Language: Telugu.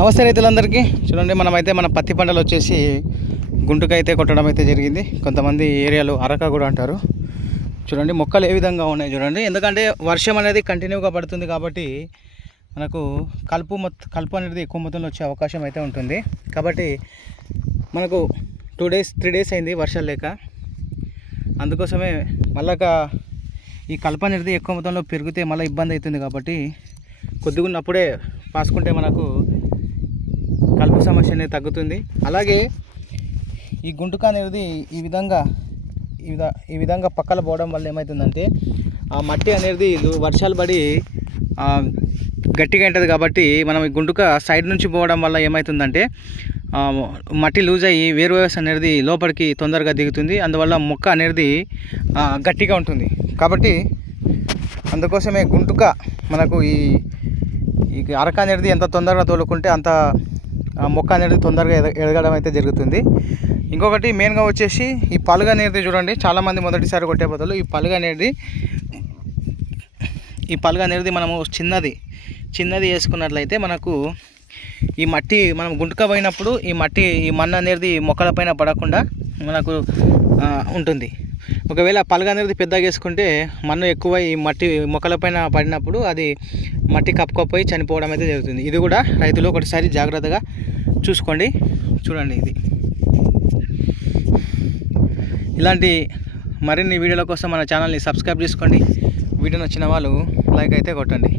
నమస్తే రైతులందరికీ. చూడండి, మనమైతే మన పత్తి పంటలు వచ్చేసి గుంటుకైతే కొట్టడం అయితే జరిగింది. కొంతమంది ఏరియాలో అరక కూడా అంటారు. చూడండి మొక్కలు ఏ విధంగా ఉన్నాయి చూడండి. ఎందుకంటే వర్షం అనేది కంటిన్యూగా పడుతుంది కాబట్టి మనకు కలుపు అనేది ఎక్కువ మొత్తంలో వచ్చే అవకాశం అయితే ఉంటుంది. కాబట్టి మనకు 3 డేస్ అయింది వర్షాలు లేక. అందుకోసమే మళ్ళా ఈ కలుపు అనేది ఎక్కువ మొత్తంలో పెరిగితే మళ్ళీ ఇబ్బంది అవుతుంది. కాబట్టి కొద్దిగా ఉన్నప్పుడే పాసుకుంటే మనకు కలుపు సమస్య అనేది తగ్గుతుంది. అలాగే ఈ గుంటుక అనేది ఈ విధంగా పక్కల పోవడం వల్ల ఏమవుతుందంటే ఆ మట్టి అనేది వర్షాలు పడి గట్టిగా ఉంటుంది. కాబట్టి మనం ఈ గుంటుక సైడ్ నుంచి పోవడం వల్ల ఏమవుతుందంటే మట్టి లూజ్ అయ్యి వేరు వ్యవస్థ అనేది లోపలికి తొందరగా దిగుతుంది. అందువల్ల మొక్క అనేది గట్టిగా ఉంటుంది. కాబట్టి అందుకోసమే గుంటుక మనకు ఈ అరక అనేది ఎంత తొందరగా తోలుకుంటే అంత మొక్క అనేది తొందరగా ఎదగడం అయితే జరుగుతుంది. ఇంకొకటి మెయిన్గా వచ్చేసి ఈ పలుగ అనేది చూడండి, చాలామంది మొదటిసారి కొట్టే బదులు ఈ పలుగ అనేది మనము చిన్నది వేసుకున్నట్లయితే మనకు ఈ మట్టి మనం గుంటుక పోయినప్పుడు ఈ మన్ను అనేది మొక్కలపైన పడకుండా మనకు ఉంటుంది. ఒకవేళ పలుగ అనేది పెద్దగా వేసుకుంటే మన్ను ఎక్కువ ఈ మట్టి మొక్కలపైన పడినప్పుడు అది మట్టి కప్పుకపోయి చనిపోవడం అయితే జరుగుతుంది. ఇది కూడా రైతులు ఒకటిసారి జాగ్రత్తగా చూసుకోండి. చూడండి, ఇలాంటి మరిన్ని వీడియోల కోసం మన ఛానల్ని సబ్స్క్రైబ్ చేసుకోండి. వీడియో నచ్చిన వాళ్ళు లైక్ అయితే కొట్టండి.